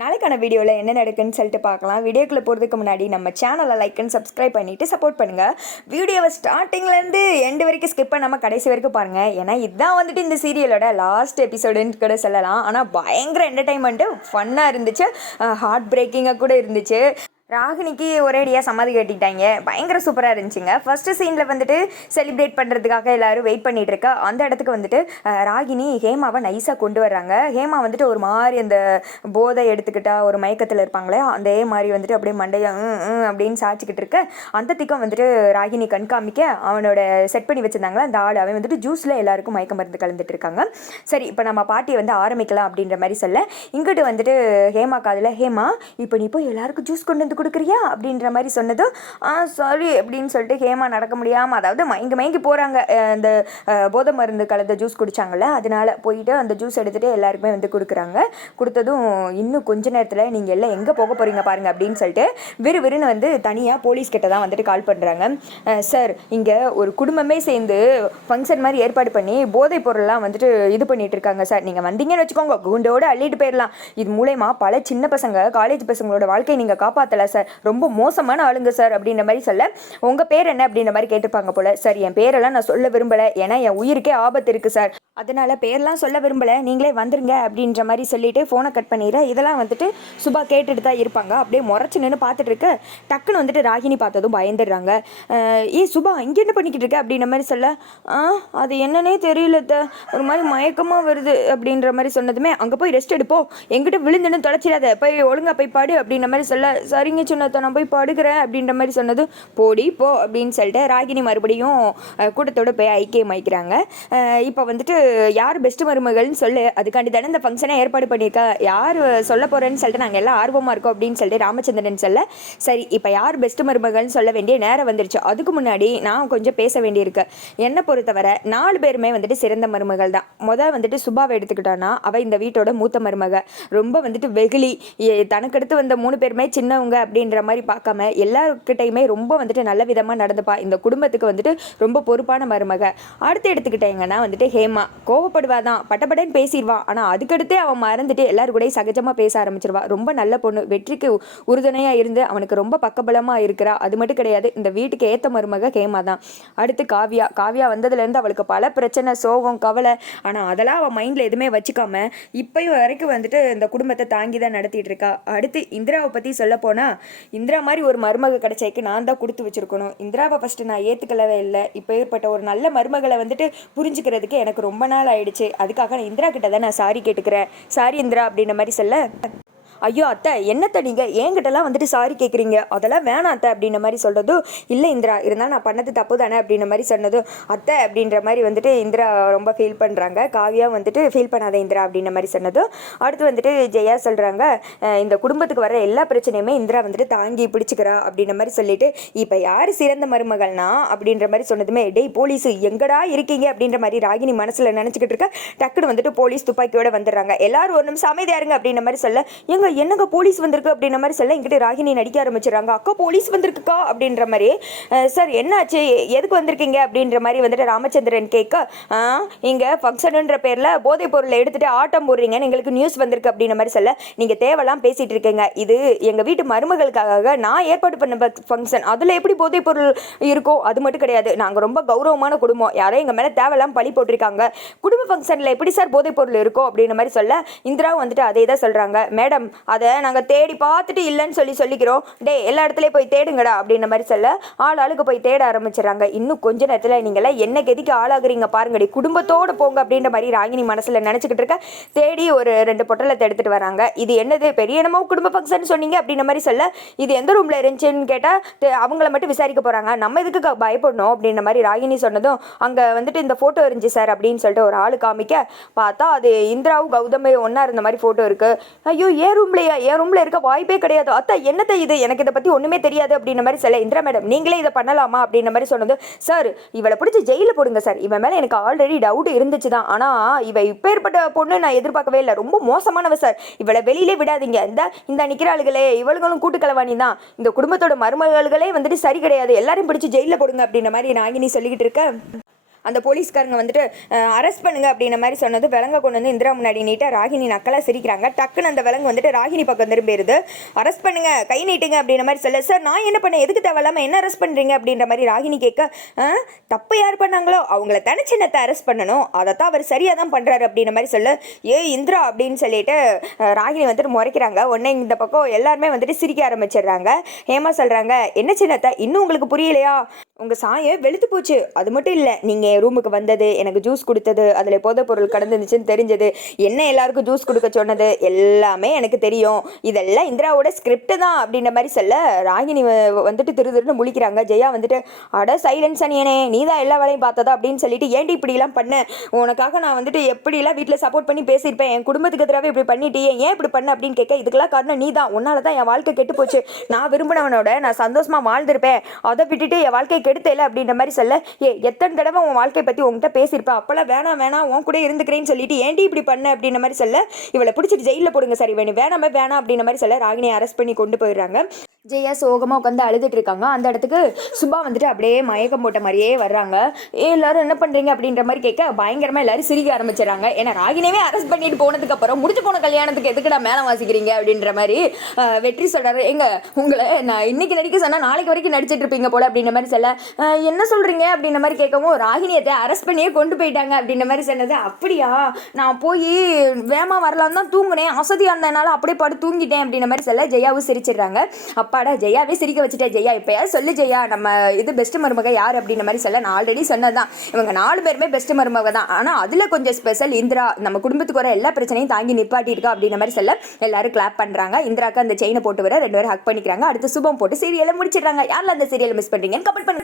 நாளைக்கான வீடியோவில் என்ன நடக்குன்னு சொல்லிட்டு பார்க்கலாம். வீடியோக்குள்ளே போகிறதுக்கு முன்னாடி நம்ம சேனலை லைக் அண்ட் சப்ஸ்கிரைப் பண்ணிவிட்டு சப்போர்ட் பண்ணுங்கள். வீடியோவை ஸ்டார்டிங்லேருந்து எண்டு வரைக்கும் ஸ்கிப் பண்ணாமல் கடைசி வரைக்கும் பாருங்கள். ஏன்னா இதுதான் வந்துட்டு இந்த சீரியலோட லாஸ்ட் எபிசோடுன்னு கூட சொல்லலாம். ஆனால் பயங்கர என்டர்டைன்மெண்ட்டு ஃபன்னாக இருந்துச்சு, ஹார்ட் பிரேக்கிங்காக கூட இருந்துச்சு. ராகினிக்கு ஒரேடியாக சமாதி கட்டிட்டாங்க, பயங்கர சூப்பராக இருந்துச்சுங்க. ஃபஸ்ட்டு சீனில் வந்துட்டு செலிப்ரேட் பண்ணுறதுக்காக எல்லோரும் வெயிட் பண்ணிகிட்டு இருக்கா. அந்த இடத்துக்கு வந்துட்டு ராகினி ஹேமாவை நைஸாக கொண்டு வர்றாங்க. ஹேமா வந்துட்டு ஒரு மாதிரி அந்த போதை எடுத்துக்கிட்டா ஒரு மயக்கத்தில் இருப்பாங்களே அதே மாதிரி வந்துட்டு அப்படியே மண்டையை அப்படின்னு சாய்ச்சிக்கிட்டு இருக்க. அந்த திக்கம் வந்துட்டு ராகினி கண்காமிக்க அவனோட செட் பண்ணி வச்சுருந்தாங்களா அந்த ஆள், அவன் வந்துட்டு ஜூஸில் எல்லாருக்கும் மயக்க மருந்து கலந்துட்டு இருக்காங்க. சரி, இப்போ நம்ம பார்ட்டியை வந்து ஆரம்பிக்கலாம் அப்படின்ற மாதிரி சொல்ல, இங்கிட்டு வந்துட்டு ஹேமா காதில், ஹேமா இப்போ நீ போய் எல்லாருக்கும் ஜூஸ் கொண்டு வந்து கொடுக்குறியா அப்படின்ற மாதிரி சொன்னதும் சாரி அப்படின்னு சொல்லிட்டு ஹேமா நடக்க முடியாமல், அதாவது மயங்கி போகிறாங்க. அந்த போதை மருந்து கலந்த ஜூஸ் குடித்தாங்கள்ல, அதனால போயிட்டு அந்த ஜூஸ் எடுத்துகிட்டு எல்லாருக்குமே வந்து கொடுக்குறாங்க. கொடுத்ததும் இன்னும் கொஞ்ச நேரத்தில் நீங்கள் எல்லாம் எங்கே போக போகிறீங்க பாருங்கள் அப்படின்னு சொல்லிட்டு விறுவிறுன்னு வந்து தனியாக போலீஸ் கிட்ட தான் வந்துட்டு கால் பண்ணுறாங்க. சார், இங்கே ஒரு குடும்பமே சேர்ந்து ஃபங்க்ஷன் மாதிரி ஏற்பாடு பண்ணி போதைப் பொருள்லாம் வந்துட்டு இது பண்ணிட்டு இருக்காங்க சார். நீங்கள் வந்தீங்கன்னு வச்சுக்கோங்க, குண்டோடு அள்ளிட்டு போயிடலாம். இது மூலயமா பல சின்ன பசங்க காலேஜ் பசங்களோட வாழ்க்கையை நீங்கள் காப்பாற்றலை சார், ரொம்ப மோசமான ஆளுங்க சார் அப்படின்ற மாதிரி சொல்ல, உங்கள் பேர் என்ன அப்படின்ற மாதிரி கேட்டுப்பாங்க போல. சார், என் பேரெல்லாம் நான் சொல்ல விரும்பலை, ஏன்னா என் உயிருக்கே ஆபத்து இருக்குது சார், அதனால் பேர்லாம் சொல்ல விரும்பலை, நீங்களே வந்துருங்க அப்படின்ற மாதிரி சொல்லிவிட்டு ஃபோனை கட் பண்ணிடுற. இதெல்லாம் வந்துட்டு சுபா கேட்டுட்டு தான் இருப்பாங்க. அப்படியே முறைச்சி நின்று பார்த்துட்டு இருக்க. டக்குன்னு வந்துட்டு ராகினி பார்த்ததும் பயந்துடுறாங்க. சுபா இங்கே என்ன பண்ணிக்கிட்டு இருக்க அப்படின்ற மாதிரி சொல்ல, அது என்னன்னே தெரியல, ஒரு மாதிரி மயக்கமாக வருது அப்படின்ற மாதிரி சொன்னதுமே, அங்கே போய் ரெஸ்ட் எடுப்போம், எங்கிட்ட விழுந்துன்னு தொலைச்சிடாத, போய் ஒழுங்காக போய் பாடு அப்படின்ற மாதிரி சொல்ல, சரிங்க சின்னத்தை நான் போய் படுக்கிறேன் அப்படின்ற மாதிரி சொன்னது, போடி போ அப்படின்னு சொல்லிட்டு ராகினி மறுபடியும் கூட்டத்தோடு போய் ஐக்கியமாயிக்கிறாங்க. இப்போ வந்துட்டு யார் பெஸ்ட் மருமகள்னு சொல்லு, அதுக்காண்டி தானே இந்த ஃபங்க்ஷனை ஏற்பாடு பண்ணியிருக்கா, யார் சொல்ல போகிறேன்னு சொல்லிட்டு நாங்கள் எல்லாம் ஆர்வமாக இருக்கோம் அப்படின்னு சொல்லிட்டு ராமச்சந்திரன் சொல்ல, சரி இப்போ யார் பெஸ்ட் மருமகள்னு சொல்ல வேண்டிய நேரம் வந்துருச்சு. அதுக்கு முன்னாடி நான் கொஞ்சம் பேச வேண்டியிருக்கு. என்னை பொறுத்தவரை 4 பேருமே வந்துட்டு சிறந்த மருமகள் தான். முதல் வந்துட்டு சுபாவை எடுத்துக்கிட்டான்னா, அவள் இந்த வீட்டோட மூத்த மருமக, ரொம்ப வந்துட்டு வெகுளி, தனக்கடுத்து வந்த 3 பேருமே சின்னவங்க அப்படின்ற மாதிரி பார்க்காம எல்லாருக்கிட்டையுமே ரொம்ப வந்துட்டு நல்ல விதமாக நடந்துப்பா. இந்த குடும்பத்துக்கு வந்துட்டு ரொம்ப பொறுப்பான மருமக. அடுத்து எடுத்துக்கிட்டேங்கன்னா வந்துட்டு ஹேமா, கோவப்படுவாதான், பட்டப்படன்னு பேசிடுவா, ஆனால் அதுக்கடுத்தே அவன் மறந்துட்டு எல்லாரும் கூட சகஜமாக பேச ஆரம்பிச்சிருவா. ரொம்ப நல்ல பொண்ணு, வெற்றிக்கு உறுதுணையாக இருந்து அவனுக்கு ரொம்ப பக்கபலமாக இருக்கிறா. அது மட்டும் கிடையாது, இந்த வீட்டுக்கு ஏற்ற மருமக ஹேமா தான். அடுத்து காவியா வந்ததுலேருந்து அவளுக்கு பல பிரச்சனை, சோகம், கவலை, ஆனால் அதெல்லாம் அவள் மைண்டில் எதுவுமே வச்சுக்காம இப்போயும் வரைக்கும் வந்துட்டு இந்த குடும்பத்தை தாங்கி தான் நடத்திட்டு இருக்கா. அடுத்து இந்திராவை பற்றி சொல்ல போனால், இந்திரா மாதிரி ஒரு மருமக கிடைச்சைக்கு நான் தான் கொடுத்து வச்சிருக்கணும். இந்திராவை ஃபஸ்ட்டு நான் ஏற்றுக்கலவே இல்லை. இப்போ ஏற்பட்ட ஒரு நல்ல மருமகளை வந்துட்டு புரிஞ்சுக்கிறதுக்கு எனக்கு ரொம்ப நாள் ஆயிடுச்சு. அதுக்காக நான் இந்திரா கிட்ட தான் நான் சாரி கேட்டுக்கிறேன். சாரி இந்திரா அப்படின்ற மாதிரி சொல்ல, ஐயோ அத்தை, என்னத்தை நீங்கள் என்கிட்டலாம் வந்துட்டு சாரி கேட்குறீங்க, அதெல்லாம் வேணாம் அத்தை அப்படின்ற மாதிரி சொல்கிறதும், இல்லை இந்திரா, இருந்தால் நான் பண்ணது தப்பு தானே அப்படின்ற மாதிரி சொன்னதும், அத்தை அப்படின்ற மாதிரி வந்துட்டு இந்திரா ரொம்ப ஃபீல் பண்ணுறாங்க. காவியா வந்துட்டு ஃபீல் பண்ணாத இந்திரா அப்படின்ற மாதிரி சொன்னதும், அடுத்து வந்துட்டு ஜெயா சொல்கிறாங்க, இந்த குடும்பத்துக்கு வர எல்லா பிரச்சனையுமே இந்திரா வந்துட்டு தாங்கி பிடிச்சிக்கிறா அப்படின்ற மாதிரி சொல்லிட்டு, இப்போ யார் சிறந்த மருமகள்னா அப்படின்ற மாதிரி சொன்னதுமே, டேய் போலீஸு எங்கடா இருக்கீங்க அப்படின்ற மாதிரி ராகினி மனசில் நினச்சிக்கிட்டு இருக்க. டக்குன்னு வந்துட்டு போலீஸ் துப்பாக்கியோடு வந்துடுறாங்க. எல்லாரும் ஒரு நிமிஷம் அமைதியாக இருங்க அப்படின்ற மாதிரி சொல்ல, என்னங்க போலீஸ் வந்திருக்கு அப்படின்ற மாதிரி சொல்ல, இங்கிட்ட ராகினி நடிக்க ஆரம்பிச்சிடறாங்க. அக்கா போலீஸ் வந்திருக்குக்கா அப்படின்ற மாதிரி. சார் என்னாச்சு, எதுக்கு வந்திருக்கீங்க அப்படின்ற மாதிரி வந்துட்டு ராமச்சந்திரன் கேட்க, இங்கே ஃபங்க்ஷனுன்ற பேரில் போதைப் பொருளை எடுத்துகிட்டு ஆட்டம் போடுறீங்கன்னு எங்களுக்கு நியூஸ் வந்திருக்கு அப்படின்ற மாதிரி சொல்ல, நீங்கள் தேவையெல்லாம் பேசிகிட்டு இருக்கீங்க, இது எங்கள் வீட்டு மருமகளுக்காக நான் ஏற்பாடு பண்ண ஃபங்க்ஷன், அதில் எப்படி போதைப் பொருள் இருக்கோ, அது மட்டும் கிடையாது, நாங்கள் ரொம்ப கௌரவமான குடும்பம், யாரோ எங்கள் மேலே தேவையெல்லாம் பழி போட்டிருக்காங்க, குடும்ப ஃபங்க்ஷனில் எப்படி சார் போதைப் பொருள் இருக்கோ அப்படின்ற மாதிரி சொல்ல, இந்திராவும் வந்துட்டு அதே தான் சொல்கிறாங்க. மேடம், அதை நாங்கள் தேடி பார்த்துட்டு இல்லைன்னு சொல்லிக்கிறோம், டே எல்லா இடத்துலையும் போய் தேடுங்கடா அப்படின்ற மாதிரி சொல்ல, ஆளுக்கு போய் தேட ஆரம்பிச்சிடறாங்க. இன்னும் கொஞ்ச நேரத்தில் நீங்களாம் என்ன கெதிக்கு ஆளாகிறீங்க பாருங்கடி, குடும்பத்தோடு போங்க அப்படின்ற மாதிரி ராகினி மனசில் நினச்சிக்கிட்டு இருக்க. தேடி ஒரு 2 பொட்டலத்தை எடுத்துகிட்டு வராங்க. இது என்னது, பெரிய என்னமோ குடும்ப ஃபங்க்ஷன் சொன்னீங்க அப்படின்ற மாதிரி சொல்ல, இது எந்த ரூமில் இருந்துச்சுன்னு கேட்டால் அவங்கள மட்டும் விசாரிக்க போகிறாங்க, நம்ம இதுக்கு பயப்படணும் அப்படின்ற மாதிரி ராகினி சொன்னதும், அங்கே வந்துட்டு இந்த ஃபோட்டோ இருந்துச்சு சார் அப்படின்னு சொல்லிட்டு ஒரு ஆள் காமிக்க, பார்த்தா அது இந்திராவும் கௌதமே ஒன்றா இருந்த மாதிரி ஃபோட்டோ இருக்குது. ஐயோ, என் ரூமில் இருக்க வாய்ப்பே கிடையாது அத்தா, என்னத்தை இது, எனக்கு இதை பற்றி ஒன்றுமே தெரியாது அப்படின்ற மாதிரி சொல்ல, இந்திரா மேடம் நீங்களே இதை பண்ணலாமா அப்படின்ற மாதிரி சொன்னது, சார் இவளை பிடிச்சி ஜெயிலில் போடுங்க சார், இவன் மேலே எனக்கு ஆல்ரெடி டவுட் இருந்துச்சு தான், ஆனால் இவ இப்போ ஏற்பட்ட பொண்ணு நான் எதிர்பார்க்கவே இல்லை, ரொம்ப மோசமானவ சார், இவளை வெளியிலே விடாதீங்க, இந்த நிற்கிற ஆளுகளே இவளுகளும் கூட்டுக்கலவாணி தான், இந்த குடும்பத்தோட மருமகள்களே வந்துட்டு சரி கிடையாது, எல்லாரையும் பிடிச்சி ஜெயிலில் போடுங்க அப்படின்ற மாதிரி நாகினி சொல்லிக்கிட்டு இருக்க. அந்த போலீஸ்காரங்க வந்துட்டு அரெஸ்ட் பண்ணுங்க அப்படின்ற மாதிரி சொன்னது விலங்க கொண்டு வந்து இந்திரா முன்னாடி நீட்டா ராகினி நக்கலாக சிரிக்கிறாங்க. டக்குன்னு அந்த விலங்கு வந்துட்டு ராகினி பக்கம் திரும்பிடுது. அரெஸ்ட் பண்ணுங்க, கை நீட்டுங்க அப்படின்ற மாதிரி சொல்ல, சார் நான் என்ன பண்ணேன், எதுக்கு தேவையில்லாமல் என்ன அரெஸ்ட் பண்ணுறீங்க அப்படின்ற மாதிரி ராகினி கேட்க, தப்பு யார் பண்ணாங்களோ அவங்கள தானே சின்னத்தை அரெஸ்ட் பண்ணணும், அதைத்தான் அவர் சரியாக தான் பண்ணுறாரு அப்படின்ற மாதிரி சொல்ல, இந்திரா அப்படின்னு சொல்லிட்டு ராகினி வந்துட்டு முறைக்கிறாங்க. உடனே இந்த பக்கம் எல்லாருமே வந்துட்டு சிரிக்க ஆரம்பிச்சிடுறாங்க. ஹேமா சொல்கிறாங்க, என்ன சின்னத்தை இன்னும் உங்களுக்கு புரியலையா, உங்கள் சாயை வெளுத்து போச்சு, அது மட்டும் இல்லை நீங்கள் என் ரூமுக்கு வந்தது, எனக்கு ஜூஸ் கொடுத்தது, அதில் போதைப் பொருள் கடந்துருந்துச்சுன்னு தெரிஞ்சது, என்ன எல்லாருக்கும் ஜூஸ் கொடுக்க சொன்னது எல்லாமே எனக்கு தெரியும், இதெல்லாம் இந்திராவோட ஸ்கிரிப்ட் தான் அப்படின்ற மாதிரி சொல்ல ராகினி வந்துட்டு திருன்னு முழிக்கிறாங்க. ஜெயா வந்துட்டு, அட சைலன்ஸ் அணியனே, நீ தான் எல்லா வேலையும் பார்த்ததா அப்படின்னு சொல்லிட்டு ஏன்டி இப்படிலாம் பண்ண, உனக்காக நான் வந்துட்டு எப்படிலாம் வீட்டில் சப்போர்ட் பண்ணி பேசியிருப்பேன், என் குடும்பத்துக்கு எதிராகவே இப்படி பண்ணிட்டு ஏன் இப்படி பண்ண அப்படின்னு கேட்க, இதுக்கெல்லாம் காரணம் நீ தான், உன்னால தான் என் வாழ்க்கை கெட்டு போச்சு, நான் விரும்பினவனோட நான் சந்தோஷமாக வாழ்ந்திருப்பேன், அதை விட்டுட்டு என் வாழ்க்கை கெடுத்தல அப்படின்ற மாதிரி சொல்ல, எத்தனை தடவை உன் வாழ்க்கை பற்றி உங்ககிட்ட பேசியிருப்பேன், அப்போல்லாம் வேணாம் உன் கூட இருந்துக்கிறேன்னு சொல்லிட்டு ஏன்டி இப்படி பண்ண அப்படின்ற மாதிரி சொல்ல, இவளை பிடிச்சிட்டு ஜெயிலில் போடுங்க சரி வேணாம் அப்படின்ற மாதிரி சொல்ல ராகினியை அரெஸ்ட் பண்ணி கொண்டு போயிடுறாங்க. ஜெயா சோகமாக உட்காந்து அழுதுட்டு இருக்காங்க. அந்த இடத்துக்கு சுபா வந்துட்டு அப்படியே மயக்கம் போட்ட மாதிரியே வர்றாங்க. எல்லாரும் என்ன பண்ணுறீங்க அப்படின்ற மாதிரி கேட்க பயங்கரமாக எல்லாரும் சிரிக்க ஆரம்பிச்சிடறாங்க. ஏன்னா ராகினியவே அரெஸ்ட் பண்ணிட்டு போனதுக்கப்புறம் முடிச்சு போன கல்யாணத்துக்கு எதுக்குடா மேலே வாசிக்கிறீங்க அப்படின்ற மாதிரி வெற்றி சொல்கிறாரு. உங்களை நான் இன்னைக்கு நடிக்க சொன்னால் நாளைக்கு வரைக்கும் நடிச்சிட்டு இருப்பீங்க போல அப்படின்ற மாதிரி சொல்ல, என்ன சொல்கிறீங்க அப்படின்ற மாதிரி கேட்கவும் ராகினியத்தை அரெஸ்ட் பண்ணியே கொண்டு போயிட்டாங்க அப்படின்ற மாதிரி சொன்னது. அப்படியா, நான் போய் வேமா வரலான்னு தான் தூங்குனேன், அசதியாக இருந்ததுனால அப்படியே படுத்து தூங்கிட்டேன் அப்படின்ற மாதிரி சொல்ல ஜெயாவும் சிரிச்சிடுறாங்க. அப்பாடா ஜெயாவே சிரிக்க வச்சுட்டேன், ஜெயா இப்போயாவது சொல்லு ஜெயா நம்ம இது பெஸ்ட் மருமக யார் அப்படின்ற மாதிரி சொல்ல, நான் ஆல்ரெடி சொன்னதான் இவங்க 4 பேருமே பெஸ்ட் மருமக தான், ஆனால் அதில் கொஞ்சம் ஸ்பெஷல் இந்திரா, நம்ம குடும்பத்துக்கு வர எல்லா பிரச்சனையும் தாங்கி நிப்பாட்டியிருக்கா அப்படின்ற மாதிரி சொல்ல எல்லாரும் கிளாப் பண்ணுறாங்க. இந்திராக்கு அந்த செயினை போட்டு வர 2 பேரும் ஹக் பண்ணிக்கிறாங்க. அடுத்து சுபம் போட்டு சீரியலை முடிச்சிடுறாங்க. யாரில் அந்த சீரியலை மிஸ் பண்ணுறீங்கன்னு கமெண்ட் பண்ணுங்க.